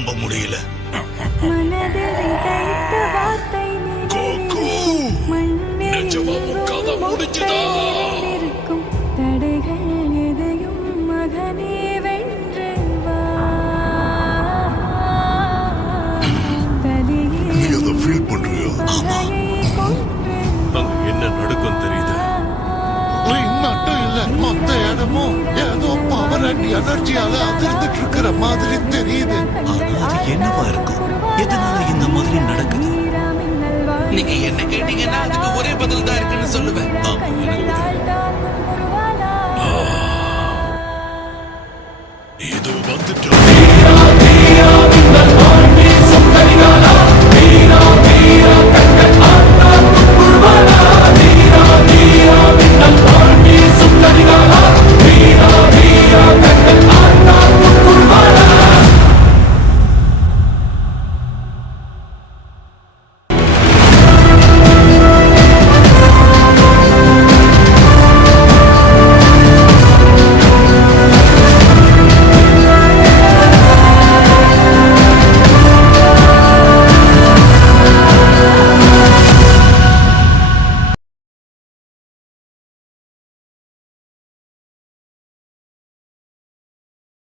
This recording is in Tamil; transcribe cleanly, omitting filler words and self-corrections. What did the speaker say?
நம்ப முடியல. கோகு, நிஜமா உன் கதை முடிஞ்சுதா? நீ அதை ஃபீல் பண்றியா? ஆமா. அங்க என்ன நடக்கும் தெரியுது. மட்டும் இல்ல, மொத்த இடமும் ஏதோ பவர் அண்ட் எனர்ஜியால அதிர்ந்துட்டு இருக்கிற மாதிரி தெரியுது. அது என்னவா இருக்கும்? எதனால இந்த மாதிரி நடக்குது? நீங்க என்ன கேட்டீங்கன்னா அதுக்கு ஒரே பதில் தான் இருக்குன்னு சொல்லுவேன். இது வந்துட்டோம்.